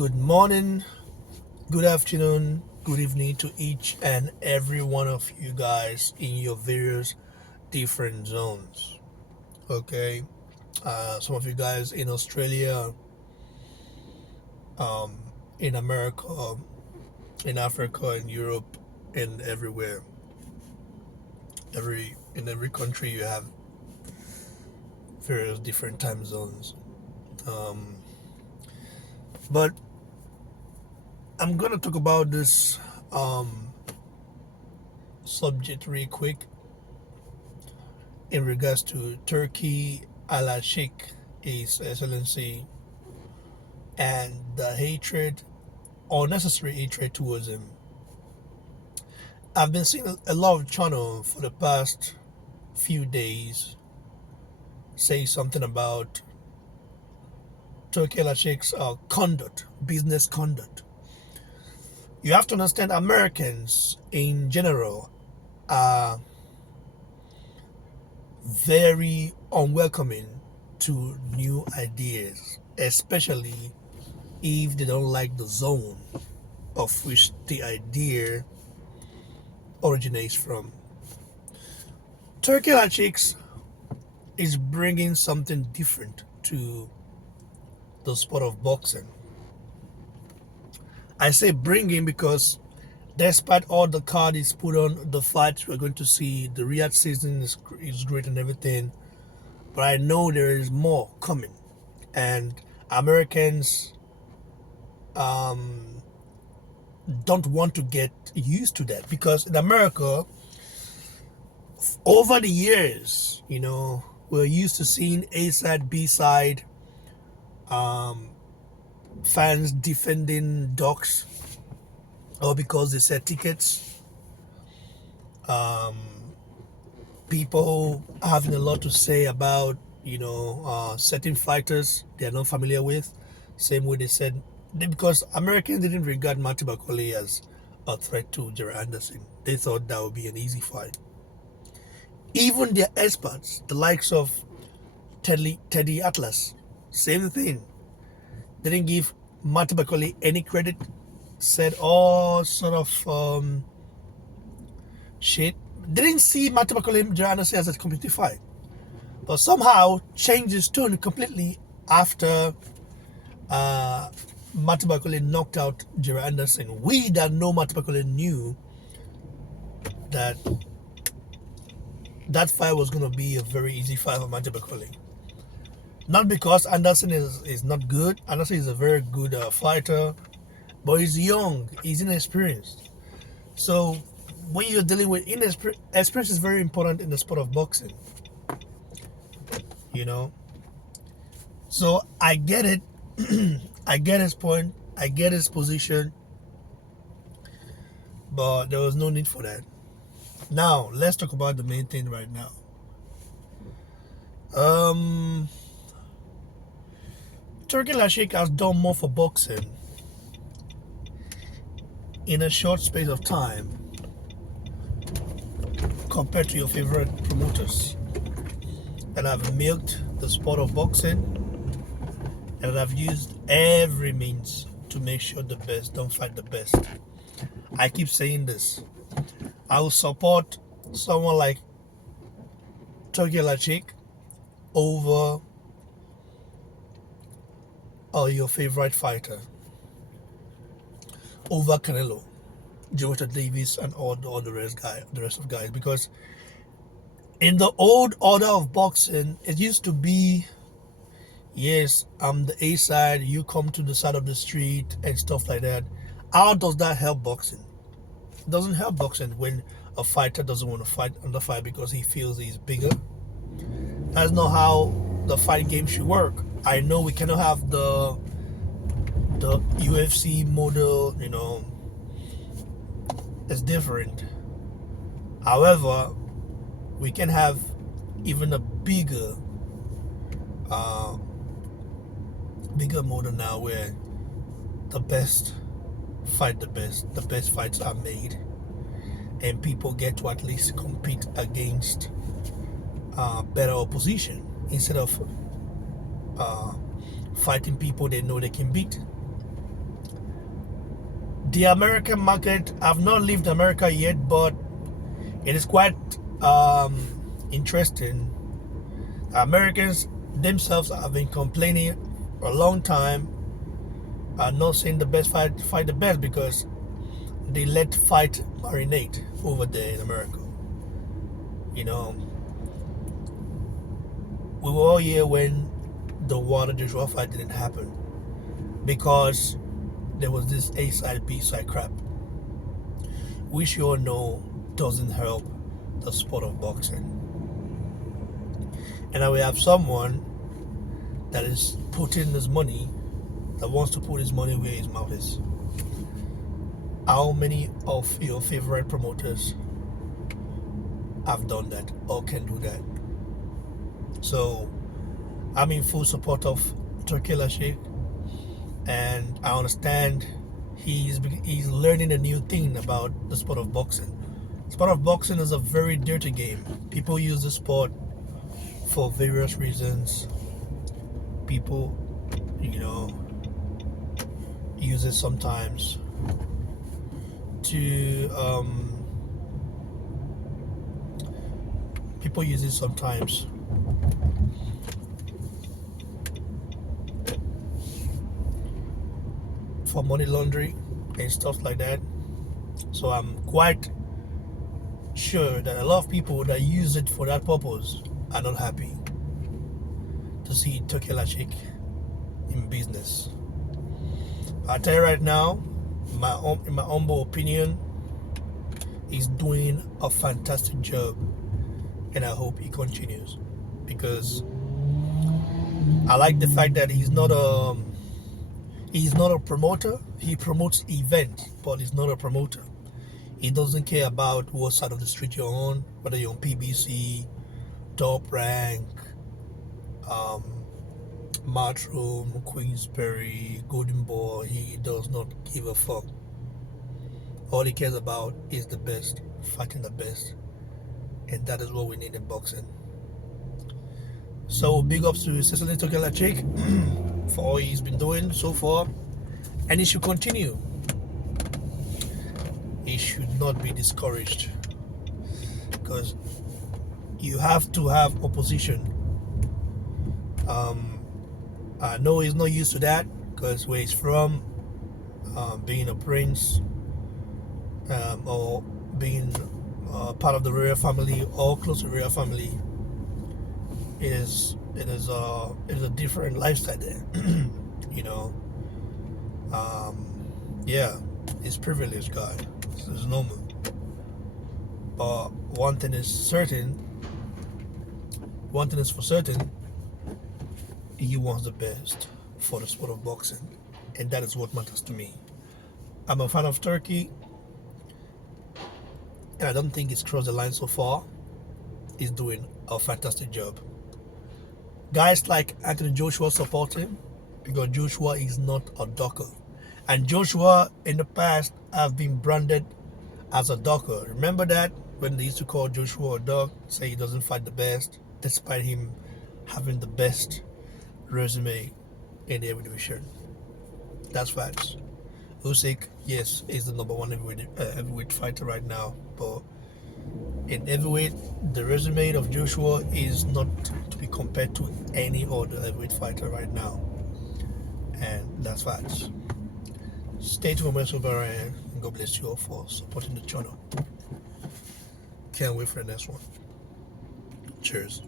Good morning, good afternoon, good evening to each and every one of you guys in your various different zones. Okay, some of you guys in Australia, um, in America, in Africa, in Europe, and everywhere. In every country, you have various different time zones. Um, but I'm gonna talk about this subject real quick in regards to Turkey Alalshikh, His Excellency, and the hatred, unnecessary hatred towards him. I've been seeing a lot of channel for the past few days say something about Turkey Alalshikh's conduct, business conduct. You have to understand Americans in general are very unwelcoming to new ideas, especially if they don't like the zone of which the idea originates from. Turkey Alalshikh is bringing something different to the sport of boxing. I say bringing because despite all the card is put on the fights we're going to see, the Riyadh season is great and everything, but I know there is more coming, and Americans don't want to get used to that because in America, over the years, we're used to seeing A side, B side, fans defending dogs, or because they sell tickets, people having a lot to say about certain fighters they are not familiar with. Same way they said because Americans didn't regard Matty Bakole as a threat to Jerry Anderson. They thought that would be an easy fight. Even their experts, the likes of Teddy Atlas, same thing. They didn't give Matty Bakole any credit. Said all sort of shit. They didn't see Matty Bakole and Jerry Anderson as a competitive fight, but somehow changed his tune completely after Matty Bakole knocked out Jerry Anderson. We that know Matty Bakole knew that fight was going to be a very easy fight for Matty Bakole. Not because Anderson is not good. Anderson is a very good fighter, but he's young, he's inexperienced. So when you're dealing with experience is very important in the sport of boxing. So I get it. I get his point. I get his position. But there was no need for that. Now, let's talk about the main thing right now. Turkey Alalshikh has done more for boxing in a short space of time compared to your favorite promoters that have milked the sport of boxing and have used every means to make sure the best don't fight the best. I keep saying this. I will support someone like Turkey Alalshikh over your favorite fighter, over Canelo, Gervonta Davis, and all the rest of guys. Because in the old order of boxing, it used to be, yes, I'm the A side, you come to the side of the street and stuff like that. How does that help boxing? It doesn't help boxing when a fighter doesn't want to fight on the fight because he feels he's bigger. That's not how the fight game should work. I know we cannot have the UFC model, it's different. However, we can have even a bigger model now where the best fight the best fights are made, and people get to at least compete against better opposition instead of fighting people they know they can beat. The American market, I've not lived America yet, but it is quite interesting. Americans themselves have been complaining for a long time, not saying the best fight the best, because they let fight marinate over there in America. You know, we were all here when the Wilder Joshua fight didn't happen because there was this A side B side crap, which you all know doesn't help the sport of boxing. And now we have someone that is putting his money, that wants to put his money where his mouth is. How many of your favorite promoters have done that or can do that? So I'm in full support of Turki Alalshikh, and I understand he's learning a new thing about the sport of boxing. The sport of boxing is a very dirty game. People use the sport for various reasons. People, use it sometimes to people use it sometimes for money laundering and stuff like that. So I'm quite sure that a lot of people that use it for that purpose are not happy to see Turki Alalshikh in business. I tell you right now, in my humble opinion, he's doing a fantastic job, and I hope he continues, because I like the fact that he's not a promoter. He promotes events, but he's not a promoter. He doesn't care about what side of the street you're on, whether you're on PBC, Top Rank, Matchroom, Queensberry, Golden Boy. He does not give a fuck. All he cares about is the best, fighting the best, and that is what we need in boxing. So big ups to Cecily Turki Alalshikh for all he's been doing so far, and he should continue. He should not be discouraged, because you have to have opposition. I know he's not used to that, because where he's from, being a prince, or being part of the royal family or close to the royal family, it is a different lifestyle there. Yeah, he's privileged guy. It's normal. But one thing is for certain, he wants the best for the sport of boxing, and that is what matters to me. I'm a fan of Turkey, and I don't think he's crossed the line so far. He's doing a fantastic job. Guys like Anthony Joshua support him, because Joshua is not a ducker, and Joshua in the past have been branded as a ducker. Remember that when they used to call Joshua a duck, say he doesn't fight the best, despite him having the best resume in every division. That's facts. Usyk, yes, is the number one heavyweight fighter right now, but in heavyweight, the resume of Joshua is not to be compared to any other heavyweight fighter right now, and that's facts. Stay tuned for my and God bless you all for supporting the channel. Can't wait for the next one. Cheers.